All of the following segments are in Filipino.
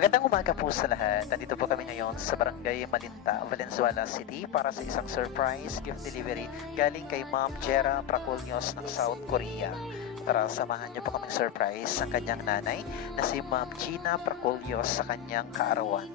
Magandang umaga po sa lahat. Nandito po kami ngayon sa Barangay Malinta, Valenzuela City para sa isang surprise gift delivery galing kay Ma'am Jera Pracolnios ng South Korea. Tara, samahan niyo po kaming surprise ang kanyang nanay na si Ma'am Gina Pracolnios sa kanyang kaarawan.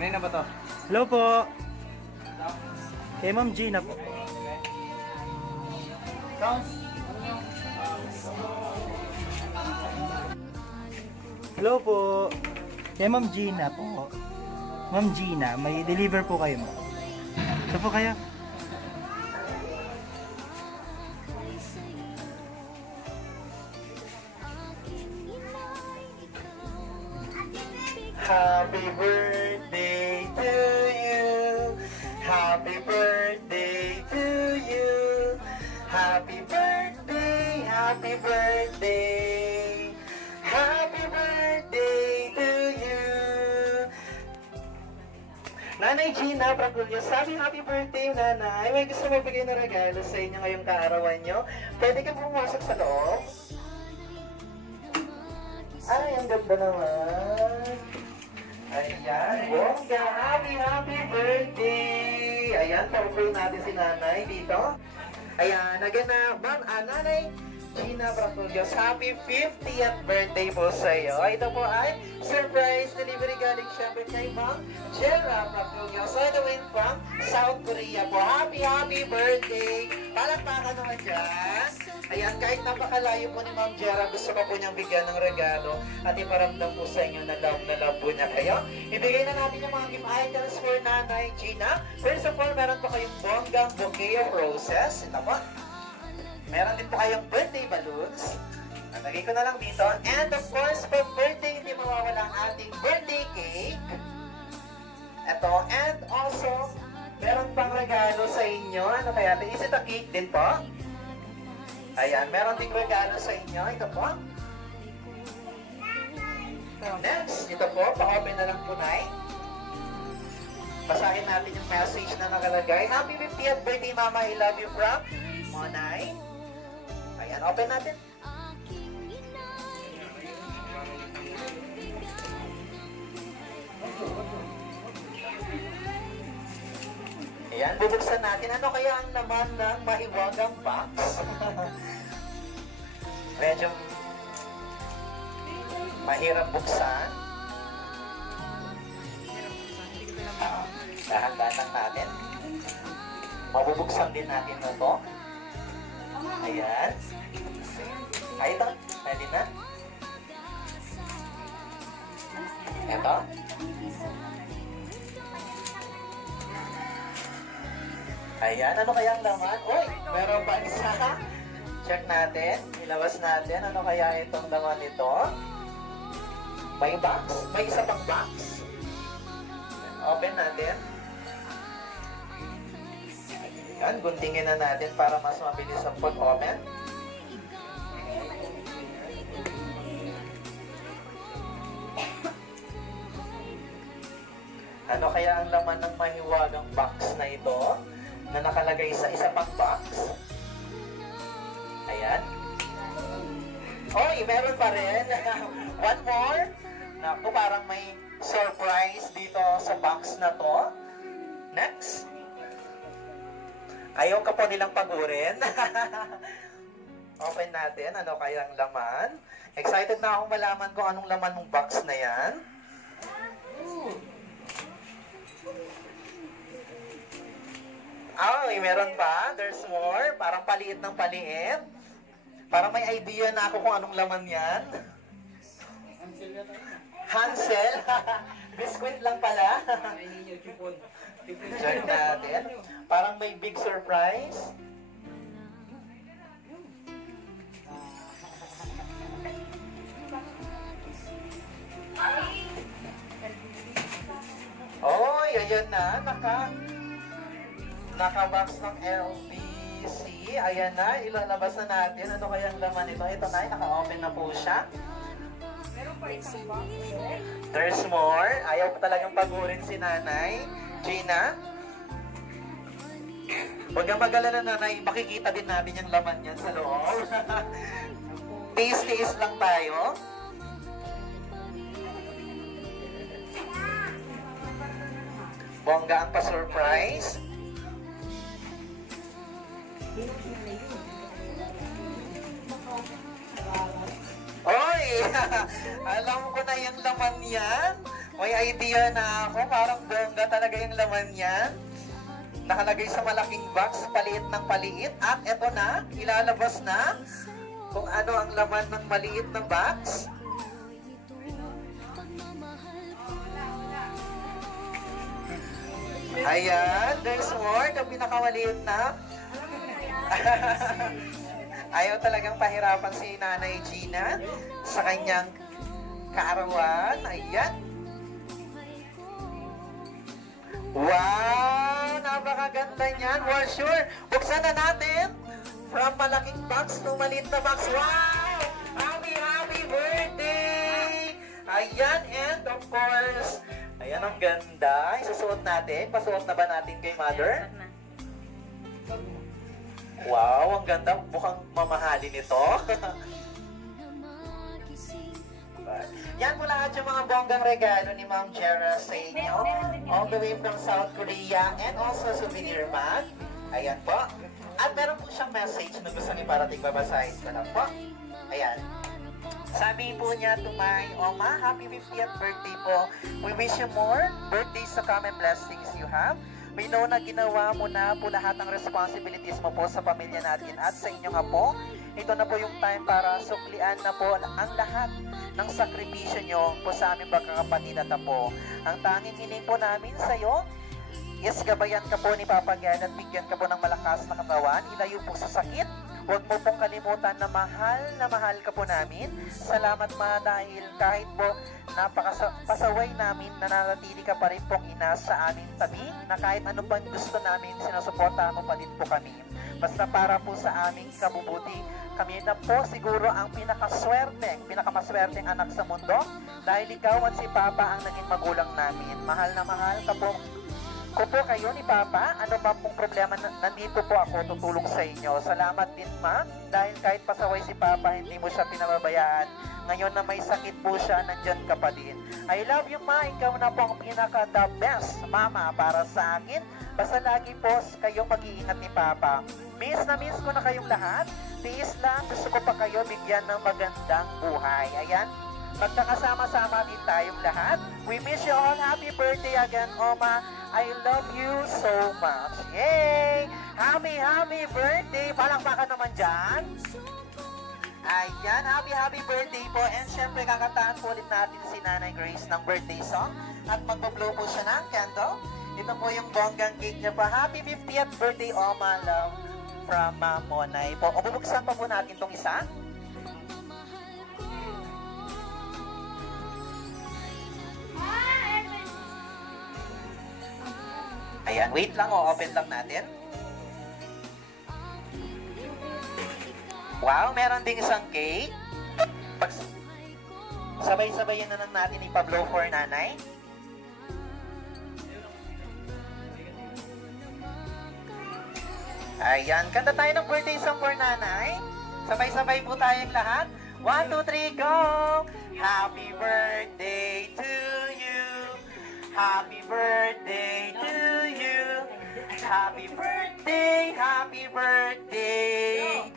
Kanina ba to? Hello po. Kay Ma'am Gina po. Hello po. Kay Ma'am Gina po. Ma'am Gina, may deliver po kayo mo. Ito po kayo. Happy birthday to you. Happy birthday to you. Happy birthday, happy birthday. Happy birthday to you. Nanay Gina Pracolnios, sabi happy birthday nanay. May gusto magbigay na regalo sa inyo ngayong kaarawan nyo. Pwede ka pumasok sa loob? Ay, ang ganda naman. Ayan, bongga, happy birthday! Ayan, paupuin natin si nanay dito. Ayan, again na, ma'am, nanay Gina Pracolnios, happy 50th birthday po sa iyo. Ito po ay surprise delivery galing syempre kay Ma'am Jera Pracolnios, all the way from South Korea po. Happy birthday! Palakpakan naman dyan. Ayan, kahit napakalayo po ni Ma'am Jera, gusto ko po niyang bigyan ng regalo at iparamdam po sa inyo na love po niya kayo. Ibigay na natin yung mga gift items for Nanay Gina. First of all, meron po kayong bonggang bouquet of roses. Ito po. Meron din po kayong birthday balloons. Nalagay ko na lang dito. And of course, for birthday, hindi mawawala ang ating birthday cake. Ito. And also, meron pang regalo sa inyo. Ano kaya? Is it a cake din po? Ayan, meron ding regalo sa inyo. Ito po. Next, ito po. Pa-open na lang po, Nay. Basahin natin yung message na nakalagay. Happy 50th birthday, Mama. I love you from Monay. Ayan, open natin. Ayan, bubuksan natin. Ano kaya ang laman ng mahiwagang box? Medyo mahirap buksan. Dahan-dahan lang natin. Mabubuksan din natin na to. Ayan. Ay, ito. Pwede na. Ito. Ayan, ano kaya ang laman? Uy, meron pa isa. Check natin. Ilabas natin. Ano kaya itong laman nito? May box? May isa pang box? Open natin. Ayan, guntingin na natin para mas mabilis ang pag-open. Ano kaya ang laman ng mahiwagang box na ito? Na nakalagay sa isa pang box. Ayan. Oy, meron pa rin. One more. Naku, parang may surprise dito sa box na to. Next. Ayaw ka po nilang pagurin. Open natin. Ano kaya ang laman? Excited na akong malaman kung anong laman ng box na yan. Ay, meron pa. There's more. Parang paliit ng paliit. Parang may idea na ako kung anong laman yan. Hansel? Biscuit lang pala. Check natin. Parang may big surprise. Oy, ayan na. Nakabox ng LBC. Ayan na, ilalabas na natin. Ano kayang laman nito? Ito na, naka-open na po siya. Meron pa isang box. There's more. Ayaw pa talagang pagurin si Nanay Gina. Huwag kang mag-alala, Nanay. Makikita din natin yung laman niyan sa loob. Tiis-tiis lang tayo. Bongga ang pa-surprise. Oy! Alam ko na yung laman yan. May idea na ako. Parang bongga talaga yung laman yan. Nakalagay sa malaking box, paliit ng paliit. At eto na, ilalabas na kung ano ang laman ng maliit ng box. Ayan, there's more. Yung pinakamaliit na. Ayaw talagang pahirapan si Nanay Gina sa kanyang kaarawan. Ayan. Wow! Napakaganda niyan. For sure. Buksan na natin. From malaking box to maliit na box. Wow! Happy, happy birthday! Ayan, and of course, ayan ang ganda. Isusuot natin. Pasuot na ba natin kay Mother? Wow, ang ganda. Mukhang mamahalin ito. Yan po lahat yung mga bonggang regalo ni Ma'am Jera sa inyo. All the way from South Korea and also souvenir bag. Ayan po. At meron po siyang message na gusto ni parating babasahin ko lang po. Ayan. Sabi po niya to my Oma, happy 50th birthday po. We wish you more birthdays to come and blessings you have. We know na ginawa mo na po lahat ng responsibilities mo po sa pamilya natin at sa inyong apo. Ito na po yung time para suklian na po ang lahat ng sakripisyo nyo po sa aming pagkakapatid at apo. Ang tanging hiling po namin sa iyo is gabayan ka po ni Papa God at bigyan ka po ng malakas na katawan. Ilayo po sa sakit. Huwag mo pong kalimutan na mahal ka po namin. Salamat ma dahil kahit po napakasaway namin, nananatili ka pa rin pong ina sa aming tabi na kahit ano pang gusto namin, sinusuportahan mo pa din po kami. Basta para po sa aming kabubuti, kami na po siguro ang pinakamaswerteng anak sa mundo dahil ikaw at si Papa ang naging magulang namin. Mahal na mahal ka po ko po kayo ni Papa. Ano ba pong problema, nandito po ako tutulong sa inyo. Salamat din ma, dahil kahit pasaway si Papa, hindi mo siya pinababayaan. Ngayon na may sakit po siya, nandyan ka pa din. I love you ma, ikaw na po ang pinaka the best mama para sa akin. Basta lagi po kayong mag-iingat ni Papa. Miss na miss ko na kayong lahat. Tiis lang, gusto ko pa kayo bigyan ng magandang buhay. Ayan, magkakasama-sama din tayong lahat. We wish you all happy birthday again, Oma. I love you so much. Yay! Happy, happy birthday! Palakpakan naman dyan. Ayan, happy birthday po. And syempre, kakataan po ulit natin si Nanay Grace ng birthday song. At magpa-blow po siya ng candle. Ito po yung bonggang cake niya pa. Happy 50th birthday, Oma. Love from Ma'am Monay po. O bubuksan pa po natin itong isa. Ayan, wait lang, open lang natin. Wow, meron ding isang cake. Sabay-sabayan na lang natin ipa-blow for Nanay. Ayan, kanta tayo ng birthday song for Nanay. Sabay-sabay po tayong lahat. 1, 2, 3, go! Happy birthday to you. Happy birthday to you. Happy birthday, happy birthday.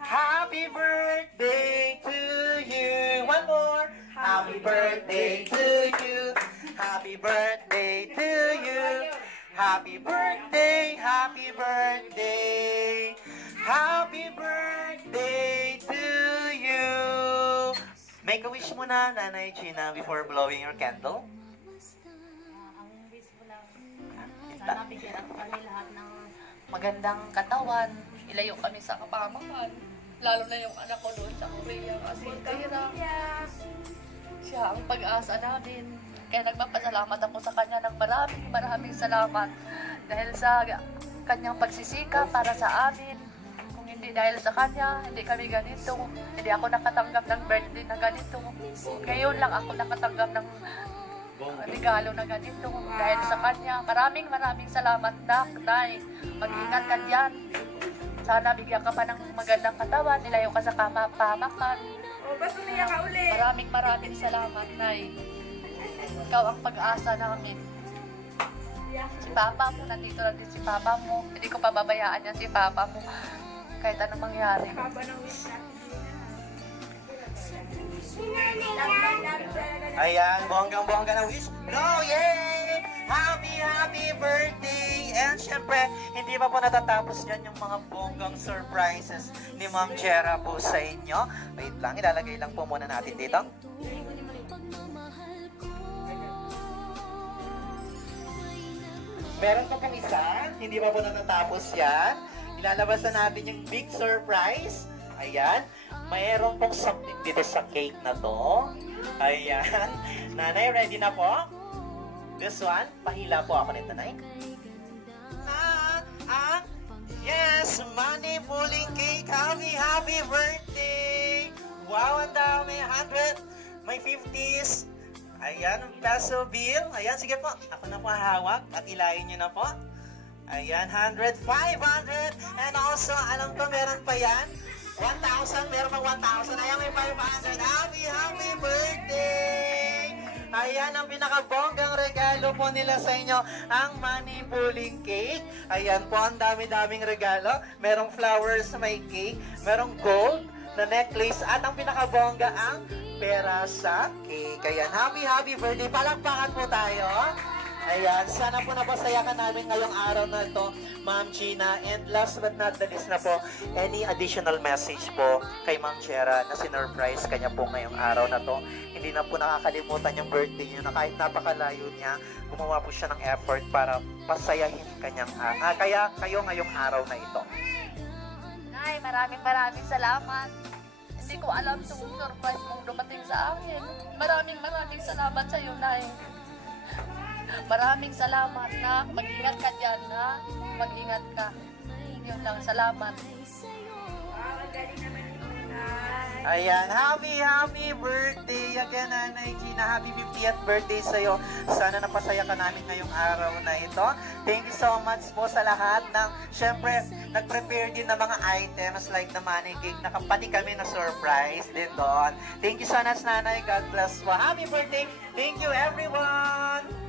Happy birthday to you. One more. Happy birthday to you. Happy birthday to you. Happy birthday, happy birthday. Happy birthday to you. Make a wish muna, Nanay Gina, before blowing your candle. Ang wish ko lang, sana bigyan ako kami lahat ng magandang katawan. Ilayo kami sa kapamakan. Lalo na yung anak ko doon sa Korea. Kasi siya ang pag-asa namin. Kaya nagpapasalamat ako sa kanya ng maraming salamat. Dahil sa kanyang pagsisikap para sa amin. Kung hindi dahil sa kanya, hindi kami ganito. Hindi ako nakatanggap ng birthday na ganito. Ngayon lang ako nakatanggap ng regalo na ganito dahil sa kanya. Maraming salamat, Nay. Mag-ingat ka dyan. Sana bigyan ka pa ng magandang katawan, nilayo ka sa pamakan. O, ba't umiyak ka uli? Maraming salamat, Nay. Ikaw ang pag-asa namin. Si Papa mo, nandito lang din si Papa mo. Hindi ko pababayaan yan si Papa mo. Kahit anong mangyari. Haba ng wish natin. Ayan, bonggang-bongga na wish. No, yay! Happy birthday! And syempre, hindi pa po natatapos yan yung mga bonggang surprises ni Ma'am Jera po sa inyo. Wait lang, ilalagay lang po muna natin dito. Meron pa pong isa, hindi pa po natatapos yan. Ilalabas na natin yung big surprise. Ayan, mayroon pong something dito sa cake na to. Ayan, Nanay, ready na po? This one, pahila po ako nito, Nay. Yes, money pulling cake. Happy birthday! Wow, ang dami. 100, may 50s. Ayan, peso bill. Ayan, sige po. Ako na po hawak at ilayin nyo na po. Ayan, 100, 500. And also, alam ko meron pa yan. 1,000, meron pang 1,000. Ayan, may 500. Happy birthday! Ayan ang pinakabonggang regalo po nila sa inyo, ang money pulling cake. Ayan po, ang dami-daming regalo. Merong flowers na may cake, merong gold na necklace, at ang pinakabongga ang pera sa cake. Ayan, happy birthday. Palakpakan po tayo. Ayan, sana po napasaya ka namin ngayong araw na ito, Ma'am Gina. And last but not the least na po, any additional message po kay Ma'am Jera na sinurprise kanya po ngayong araw na to. Hindi na po nakakalimutan yung birthday niyo na kahit napakalayo niya, gumawa po siya ng effort para pasayahin kanyang kaya kayo ngayong araw na ito. Nay, maraming salamat. Hindi ko alam itong surprise mong dumating sa akin. Maraming salamat sa iyo, Nay. Maraming salamat, na. Mag-ingat ka dyan, na. Mag-ingat ka. Yun lang, salamat. Wow, ang galing naman ito, Nay. Ayan, happy birthday again, Nanay Gina. Happy 50th birthday sa'yo. Sana napasaya ka namin ngayong araw na ito. Thank you so much po sa lahat ng, syempre, nag-prepare din ng mga items like the money cake na pati kami na surprise din doon. Thank you so much, Nanay. God bless po. Happy birthday. Thank you, everyone.